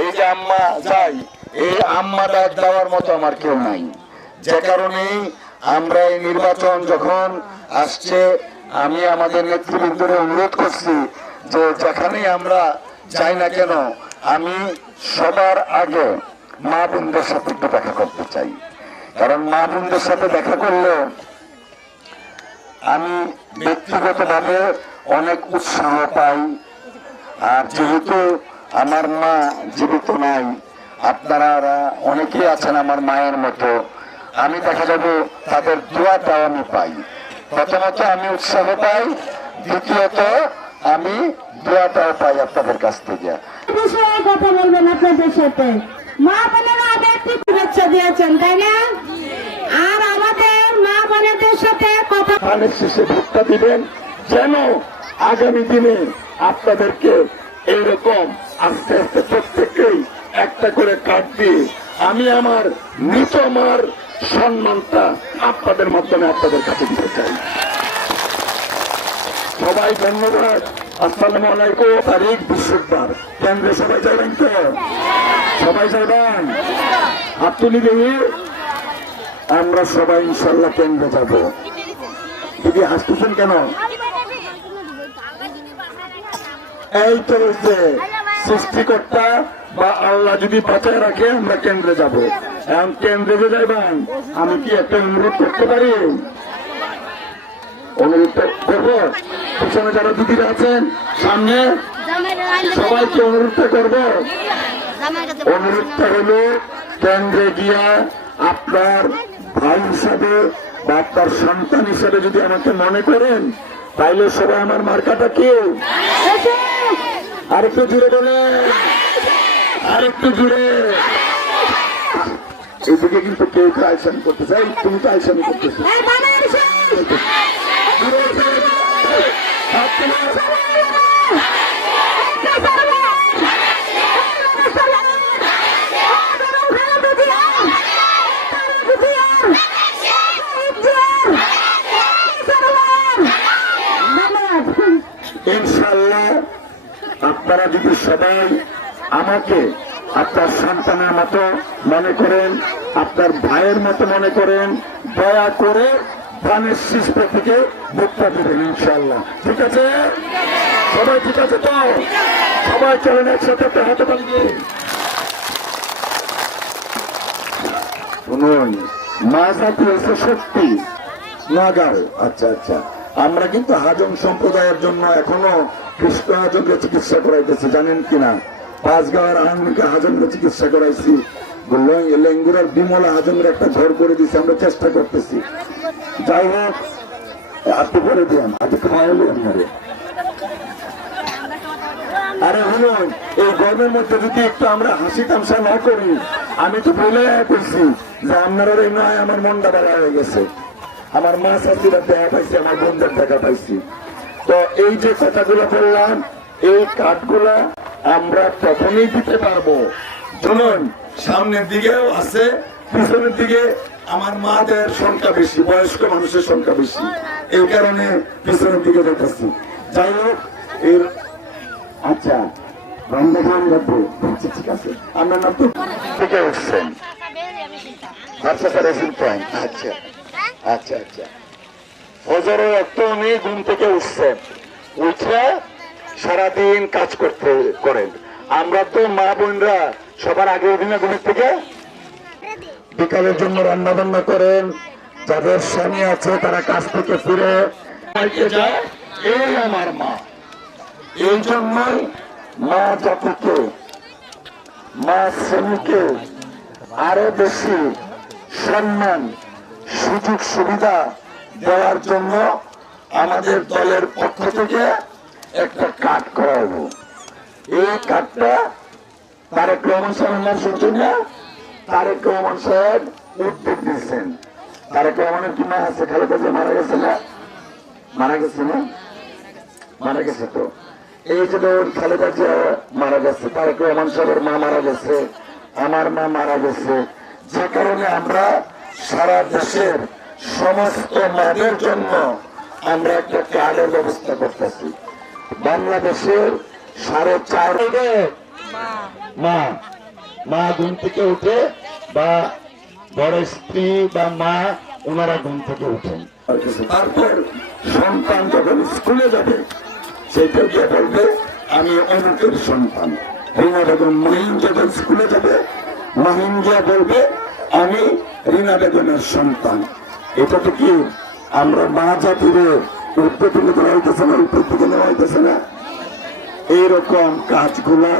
এই যে আম্মা যাই, এই আম্মা ডাক দেওয়ার মতো আমার কেউ নাই। যে কারণে আমরা এই নির্বাচন যখন আসছে, আমি আমাদের নেতৃবৃন্দরে অনুরোধ করছি যে যেখানেই আমরা যাই না কেন, আমি সবার আগে মা বোনদের সাথে একটু দেখা করতে চাই। কারণ মা বোনদের সাথে দেখা করলে আমি ব্যক্তিগতভাবে অনেক উৎসাহ পাই আর যেহেতু আমার মা জীবিত নাই আপনারা অনেকেই আছেন আমার মায়ের মতো আমি দেখা যাবে তাদের দোয়াটাও আমি পাই। প্রথমত আমি উৎসাহ পাই দ্বিতীয়ত আমি দোয়াটাও পাই আপনাদের কাছ থেকে। বিষয়ে কথা বলবেন আপনাদের সাথে। মা বোনেরা আমাদেরকে শুভেচ্ছা দিয়েছেন তাই না? আর আমাদের মা বোনেদের সাথে কথা ধানের শেষে ভোটটা দিবেন যেন আগামী দিনে আপনাদেরকে এইরকম আস্তে আস্তে প্রত্যেককেই একটা করে কার্ড দিয়ে আমি আমার নিত আমার সম্মানটা আপনাদের মাধ্যমে আপনাদের কাছে দিতে চাই। সবাই ধন্যবাদ। আসসালামু আলাইকুম। তারিখ বৃহস্পতিবার। কেন্দ্রে সবাই যাবেন তো? সবাই যাবেন? তুলি দিয়ে আমরা সবাই ইনশাল্লাহ কেন্দ্রে যাব। দিদি হাসতেছেন কেন? এই তো সৃষ্টিকর্তা বা আল্লাহ যদি বাঁচায় রাখে, আমরা কেন্দ্রে যাব। এখন কেন্দ্রে যে যাইবেন আমি কি একটা অনুরোধ করতে পারি? হলো, কেন্দ্রে গিয়া আপনার ভাই হিসাবে বা আপনার সন্তান হিসাবে যদি আমাকে মনে করেন, তাইলে সবাই আমার মার্কাটা কে? আর একটু জুড়ে বলেন। আর একটু জুড়ে। এদিকে কিন্তু কেউ কেউ আইসানি করতেছে। চাই তুমি তো আইসানি করতেছো হাত তুলে। ইনশাল্লাহ আপনারা যদি সবাই আমাকে আপনার সন্তানের মতো মনে করেন, আপনার ভাইয়ের মতো মনে করেন, দয়া করে ধানের শীষ থেকে ভোটটা দেবেন ইনশাল্লাহ ঠিক আছে? সবাই ঠিক আছে তো? সবাই চলেন একসাথে একটা হাতে পালিয়ে শুনুন মা জাতি হচ্ছে নাগাল। আচ্ছা আচ্ছা। আমরা কিন্তু হাজং সম্প্রদায়ের জন্য এখনও কৃষ্ণ চিকিৎসা করাইতেছি, জানেন কিনা? পাঁচগাঁওয়ের আহমিকে হাজংকে চিকিৎসা করাইছি। লেঙ্গুরার বিমলা হাজংয়ের একটা ঘর করে দিছি আমরা চেষ্টা করতেছি। যাই হোক, আপনি করে দিন, আপনি খাওয়াইলে আরে। শুনুন, এই গরমের মধ্যে যদি একটু আমরা হাসি তামসা না করি, আমি তো বলে বলছি যে আপনারা এই নয়, আমার মনটা বেড়া হয়ে গেছে। আমার মা শাশুড়া দেখা পাইছি, আমার বোনদের দেখা পাইছি। তো এই যে কথাগুলো বললাম এই কাঠগুলা আমরা তখনই দিতে পারব। শুনুন সামনের দিকেও আছে পিছনের দিকে আমার মাদের সংখ্যা বেশি বয়স্ক মানুষের সংখ্যা বেশি। এই কারণে পিছনের দিকে যেতেছি যাই হোক এর আচ্ছা লাগবে আচ্ছা ঠিক আছে। আপনার নাম তো থেকে উঠছেন আচ্ছা স্যার আচ্ছা আচ্ছা আচ্ছা। ফজরের রক্ত উনি ঘুম থেকে উঠছেন। উঠে সারাদিন কাজ করতে করেন। আমরা তো মা বোনরা সবার আগে উঠি না ঘুমের থেকে বিকালের জন্য রান্না বান্না করেন। যাদের স্বামী আছে তারা কাজ থেকে ফিরে। আমার মা। এই জন্যই মা জাতিকে, মা শ্রেণীকে আরও বেশি সম্মান সুযোগ সুবিধা দেওয়ার জন্য আমাদের দলের পক্ষ থেকে একটা কার্ড করা হলো এই কার্ডটা তারেক রহমান সাহেব নাম শুনছেন না তারেক রহমান সাহেব উদ্যোগ দিয়েছেন তারেক রহমানের কি মা আছে? খালেদা জিয়া মারা গেছে না? মারা গেছে না? মারা গেছে তো। এই যে ধরুন খালেদা জিয়া মারা গেছে, তারেক রহমান সাহেবের মা মারা গেছে, আমার মা মারা গেছে। যে কারণে আমরা সারা দেশের সমস্ত মাদের জন্য আমরা একটা কার্ডের ব্যবস্থা করতেছি। বাংলাদেশের সাড়ে চার মা মা ঘুম থেকে উঠে বা বড় স্ত্রী বা মা ওনারা ঘুম থেকে উঠেন। তারপর সন্তান যখন স্কুলে যাবে সেটা গিয়ে বলবে, আমি অমুকের সন্তান। রিনা বেগম মহিন যখন স্কুলে যাবে মহিন বলবে, আমি রিনা বেগমের সন্তান। এটা তো কি? আমরা মা জাতিরে হইতেছে না না। এইরকম কাজগুলা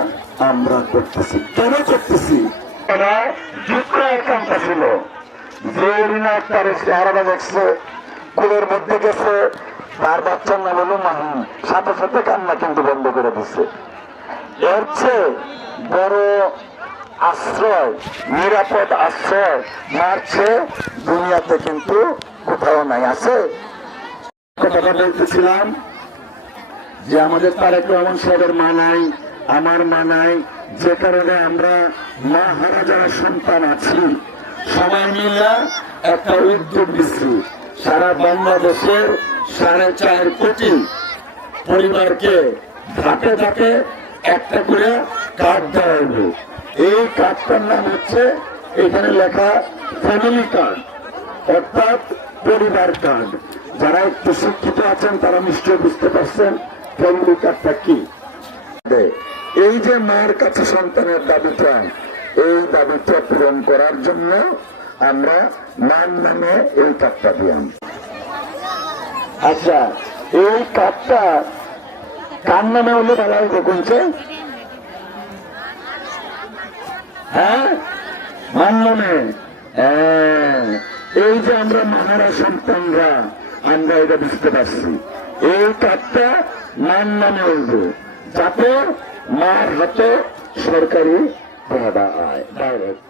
আমরা করতেছি। কেন করতেছি? ছিল। যে দেখছে, কুলের মধ্যে গেছে তার বাচ্চার নাম হলো সাথে সাথে কান্না কিন্তু বন্ধ করে দিচ্ছে এর চেয়ে বড় আশ্রয়, নিরাপদ আশ্রয় মারছে, দুনিয়াতে কিন্তু কোথাও নাই, আছে? কথাটা বলতেছিলাম যে আমাদের তারেক রহমান সাহেবের মা নাই, আমার মা নাই, যে কারণে আমরা মা হারা যারা সন্তান আছি, সবাই মিলে একটা উদ্যোগ দিচ্ছি সারা বাংলাদেশের সাড়ে চার কোটি পরিবারকে ধাপে ধাপে একটা করে কার্ড দেওয়া হলো। এই কার্ডটার নাম হচ্ছে এখানে লেখা ফ্যামিলি কার্ড অর্থাৎ পরিবার কার্ড যারা একটু শিক্ষিত আছেন, তারা নিশ্চয় বুঝতে পারছেন ফ্যামিলি কার্ডটা কি। এই যে মায়ের কাছে সন্তানের দাবিটা, এই দাবিটা পূরণ করার জন্য আমরা মার নামে এই কার্ডটা দিলাম। আচ্ছা এই কার্ডটা কার নামে হলে? ভালো হবে কোনছে হ্যাঁ? নামে হ্যাঁ, এই যে আমরা মাহারা সন্তানরা আমরা এটা বুঝতে পারছি। এই কার্ডটা মান নামে উঠবে যাতে মার হাতে সরকারি ভাড়া আয় ডাইরেক্ট!